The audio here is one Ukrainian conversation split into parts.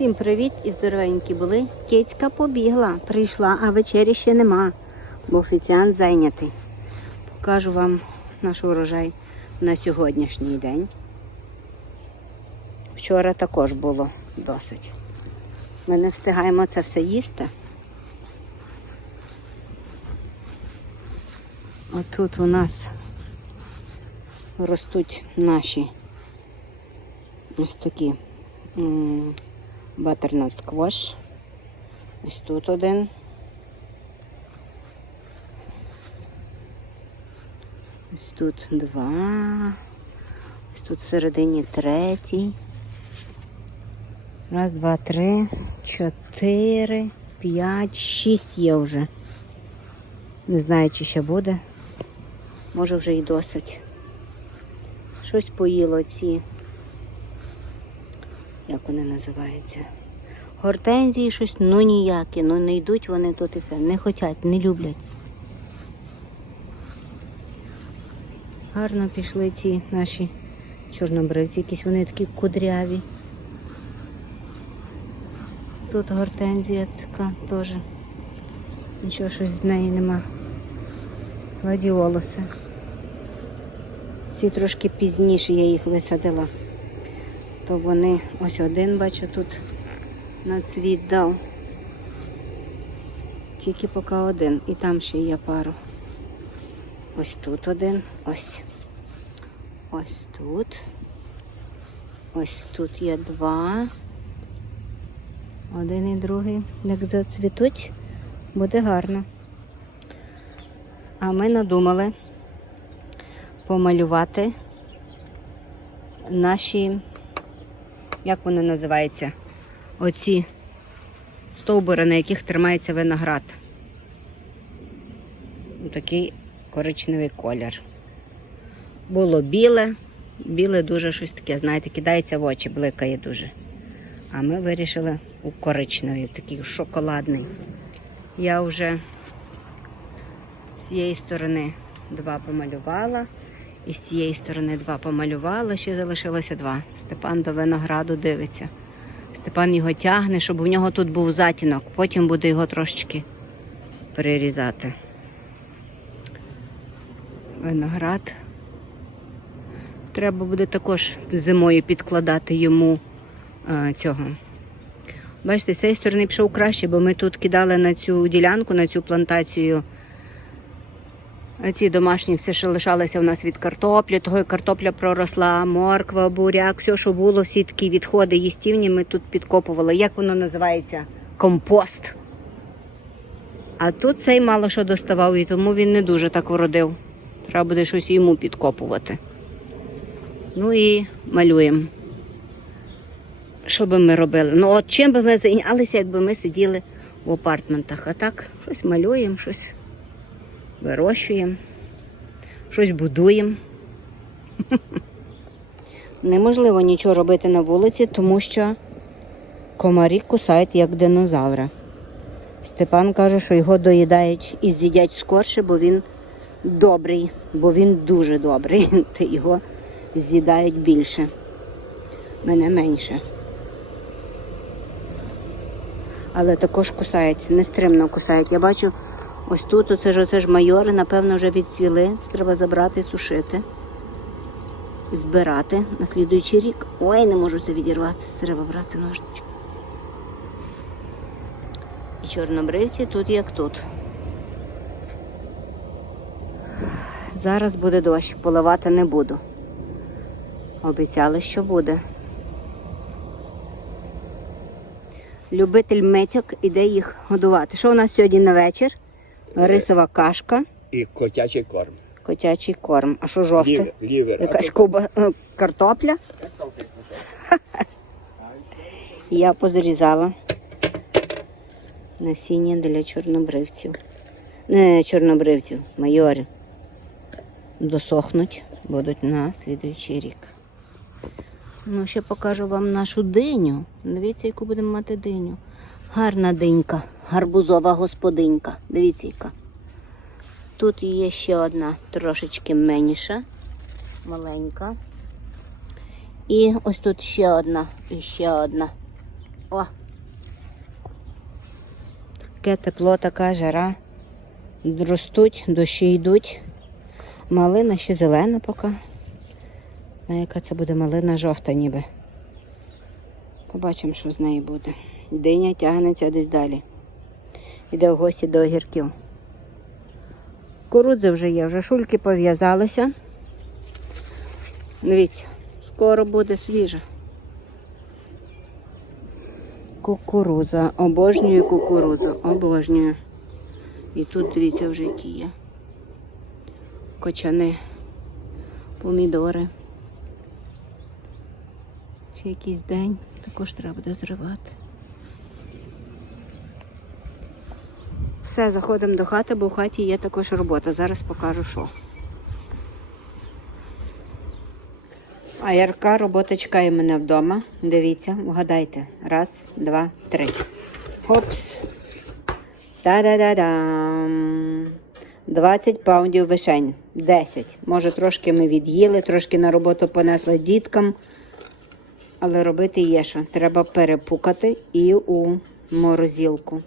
Всім привіт і здоровенькі були. Кицька побігла, прийшла, а вечері ще нема, бо офіціант зайнятий. Покажу вам наш урожай на сьогоднішній день. Вчора також було досить. Ми не встигаємо це все їсти. Отут у нас ростуть наші ось такі батернат сквош. Ось тут один. Ось тут два. Ось тут всередині третій. Раз, два, три, чотири, п'ять, шість є вже. Не знаю, чи ще буде. Може вже і досить. Щось поїло ці. Як вони називаються? Гортензії щось, ну ніякі, ну не йдуть вони тут і все. Не хочуть, не люблять. Гарно пішли ці наші чорнобривці, якісь вони такі кудряві. Тут гортензія така теж. Нічого щось з неї нема. Гладіолуси. Ці трошки пізніше я їх висадила. То вони ось один, бачу, тут на цвіт дав. Тільки поки один. І там ще є пару. Ось тут один, ось. Ось тут. Ось тут є два. Один і другий. Як зацвітуть, буде гарно. А ми надумали помалювати наші, як вони називаються, оці стовбури, на яких тримається виноград. Такий коричневий колір. Було біле, біле дуже щось таке, знаєте, кидається в очі, бликає дуже. А ми вирішили у коричневий, такий шоколадний. Я вже з цієї сторони два помалювала, і з цієї сторони два помалювала, ще залишилося два. Степан до винограду дивиться. Степан його тягне, щоб у нього тут був затінок, потім буде його трошечки перерізати. Виноград. Треба буде також зимою підкладати йому а, цього. Бачите, з цієї сторони пішов краще, бо ми тут кидали на цю ділянку, на цю плантацію. Ці домашні все, що лишалося у нас від картоплі, того і картопля проросла, морква, буряк, все, що було, всі такі відходи їстівні, ми тут підкопували. Як воно називається? Компост. А тут цей мало що доставав, і тому він не дуже так вродив. Треба буде щось йому підкопувати. Ну і малюємо. Що би ми робили? Ну, от чим би ми зайнялися, якби ми сиділи в апартментах. А так, щось малюємо, щось вирощуємо, щось будуємо. Неможливо нічого робити на вулиці, тому що комарі кусають як динозавра. Степан каже, що його доїдають і з'їдять скорше, бо він добрий, бо він дуже добрий. Та його з'їдають більше. Мене менше. Але також кусають, нестримно кусають. Я бачу, ось тут, оце ж, оце ж майори, напевно, вже відцвіли. Треба забрати, сушити, збирати на слідуючий рік. Ой, не можу це відірвати. Треба брати ножнички. І чорнобривці тут як тут. Зараз буде дощ, поливати не буду. Обіцяли, що буде. Любитель митьок іде їх годувати. Що у нас сьогодні на вечір? Рисова кашка, І котячий корм. котячий корм. А що жовте? Лівер. лівер. Якась куба... е, картопля. Я позрізала насіння для чорнобривців. Не чорнобривців, майорів. Досохнуть, будуть на слідуючий рік. Ну, ще покажу вам нашу диню. Дивіться, яку будемо мати диню. Гарна динька, гарбузова господинька. Дивіться, яка. Тут є ще одна трошечки менша, маленька. І ось тут ще одна, і ще одна. О! Таке тепло, така жара. Ростуть, дощі йдуть. Малина ще зелена поки. А яка це буде малина жовта ніби. Побачимо, що з нею буде. Диня тягнеться десь далі. Іде в гості до огірків. Кукурудзи вже є, вже шульки пов'язалися. Дивіться, скоро буде свіжа. Кукуруза. Обожнюю кукурудзу. Обожнюю. І тут дивіться вже які є. Кочани, помідори. Ще якийсь день також треба буде зривати. Все, заходимо до хати, бо в хаті є також робота. Зараз покажу, що. А ярка робота чекає мене вдома. Дивіться, вгадайте. Раз, два, три. Хопс. Та-да-да-дам. 20 паундів вишень. 10. Може, трошки ми від'їли, трошки на роботу понесли діткам. Але робити є що. Треба перепукати і у морозилку.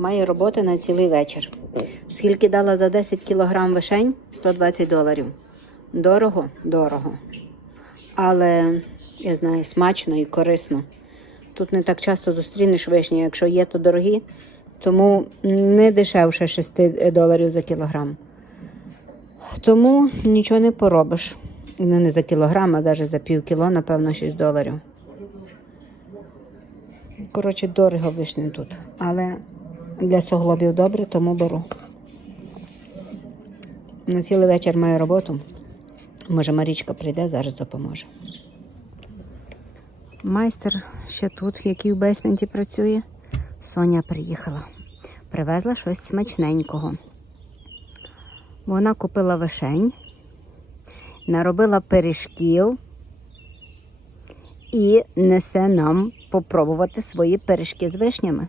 Має роботи на цілий вечір. Скільки дала за 10 кілограм вишень? 120 доларів. Дорого? Дорого. Але я знаю, смачно і корисно. Тут не так часто зустрінеш вишні, якщо є, то дорогі, тому не дешевше 6 доларів за кілограм. Тому нічого не поробиш. Ну, не за кілограм, а навіть за пів кіло, напевно, 6 доларів. Коротше, дорого вишні тут. Але для суглобів добре, тому беру. На цілий вечір маю роботу. Може, Марічка прийде, зараз допоможе. Майстер ще тут, який в бейсменті працює. Соня приїхала. Привезла щось смачненького. Вона купила вишень, наробила пиріжків і несе нам попробувати свої пиріжки з вишнями.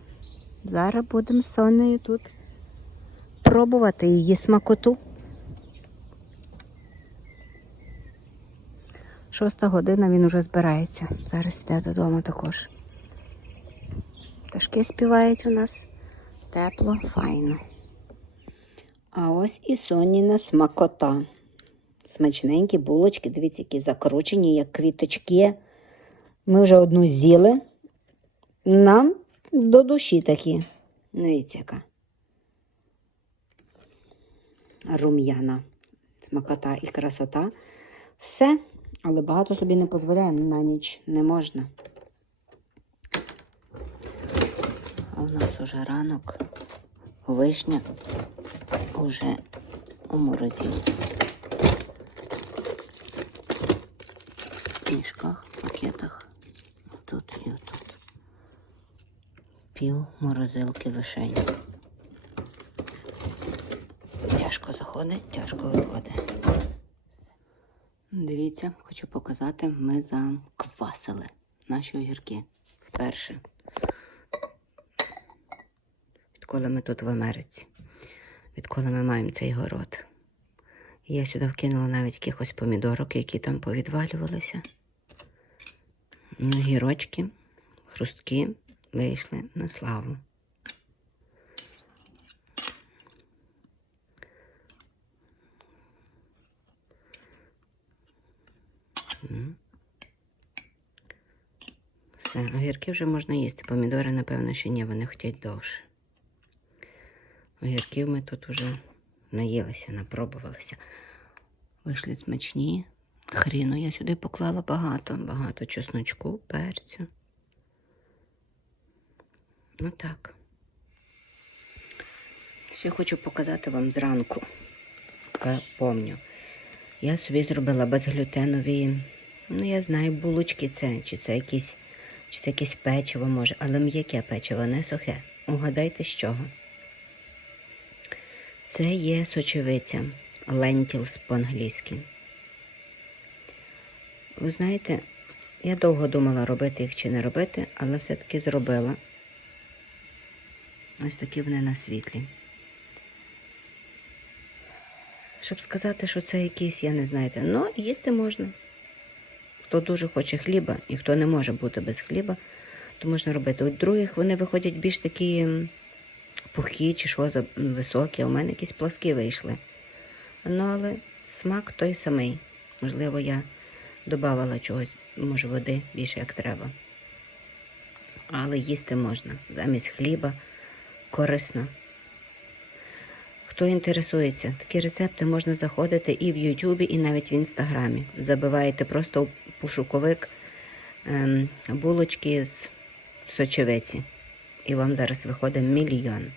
Зараз будемо з Сонею тут пробувати її смакоту. Шоста година він уже збирається. Зараз йде додому також. Пташки співають у нас тепло, файно. А ось і Соніна смакота. Смачненькі булочки, дивіться, які закручені, як квіточки. Ми вже одну з'їли. Нам до душі такі. Дивіться, яка. Рум'яна. Смакота і красота. Все. Але багато собі не дозволяємо на ніч не можна. А у нас уже ранок, вишня уже у морозилці. В мішках, пакетах. Тут і. Пів морозилки вишень. Тяжко заходить, тяжко виходить. Дивіться, хочу показати, ми заквасили наші огірки вперше. Відколи ми тут в Америці, відколи ми маємо цей город. Я сюди вкинула навіть якихось помідорок, які там повідвалювалися. Ну, гірочки, хрустки вийшли на славу. Все, огірки вже можна їсти. Помідори, напевно, ще ні, вони хотять довше. Огірків ми тут уже наїлися, напробувалися. Вийшли смачні. Хріну я сюди поклала багато, багато чесночку, перцю. Ну так. Ще хочу показати вам зранку. Помню. Я собі зробила безглютенові, ну я знаю, булочки це, чи це якісь, чи це якесь печиво може, але м'яке печиво, не сухе. Угадайте з чого. Це є сочевиця, lentils по-англійськи. Ви знаєте, я довго думала, робити їх чи не робити, але все-таки зробила. Ось такі вони на світлі. Щоб сказати, що це якийсь, я не знаєте, ну, їсти можна. Хто дуже хоче хліба і хто не може бути без хліба, то можна робити. У других вони виходять більш такі пухкі чи що за високі, а у мене якісь пласкі вийшли. Ну, але смак той самий. Можливо, я додавала чогось, може, води більше як треба. Але їсти можна замість хліба корисно. Хто інтересується, такі рецепти можна заходити і в Ютубі, і навіть в Інстаграмі. Забиваєте просто у пошуковик ем, булочки з сочевиці. І вам зараз виходить мільйон.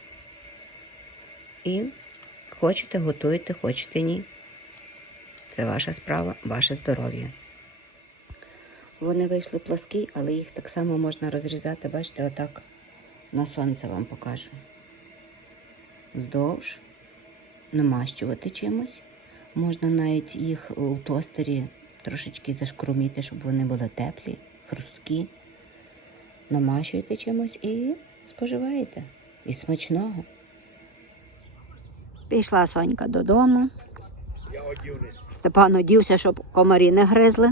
І хочете, готуйте, хочете ні. Це ваша справа, ваше здоров'я. Вони вийшли пласкі, але їх так само можна розрізати, бачите, отак на сонце вам покажу. Вздовж, намащувати чимось. Можна навіть їх у тостері трошечки зашкруміти, щоб вони були теплі, хрусткі. Намащуєте чимось і споживаєте. І смачного. Пішла Сонька додому. Степан одівся, щоб комарі не гризли.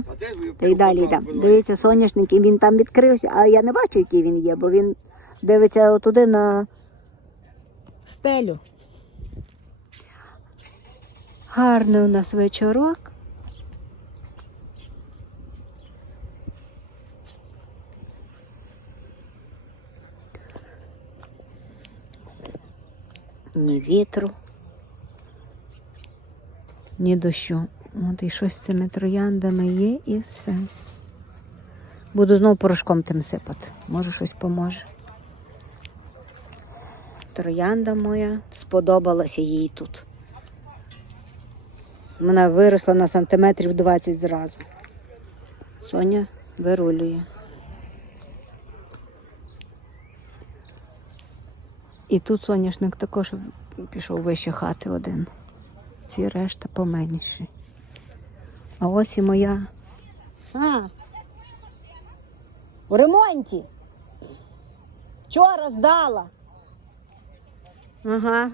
Та й далі йде. Дивіться, соняшник, і він там відкрився, а я не бачу, який він є, бо він дивиться отуди на стелю. Гарний у нас вечорок. Ні вітру, ні дощу. От і щось з цими трояндами є і все. Буду знову порошком тим сипати. Може щось поможе. Троянда моя сподобалася їй тут. Вона виросла на сантиметрів 20 зразу. Соня вирулює. І тут соняшник також пішов вище хати один. Ці решта поменші. А ось і моя. А, у ремонті. Вчора здала. Ага.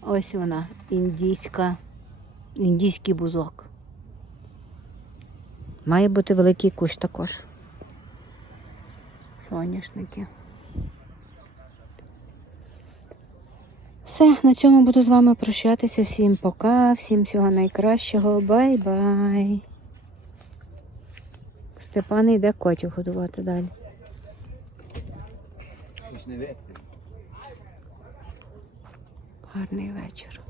Ось вона, індійська, індійський бузок. Має бути великий кущ також. Соняшники. Все, на цьому буду з вами прощатися. Всім пока, всім всього найкращого. Бай-бай. Степан йде котів годувати далі. Гарний вечір.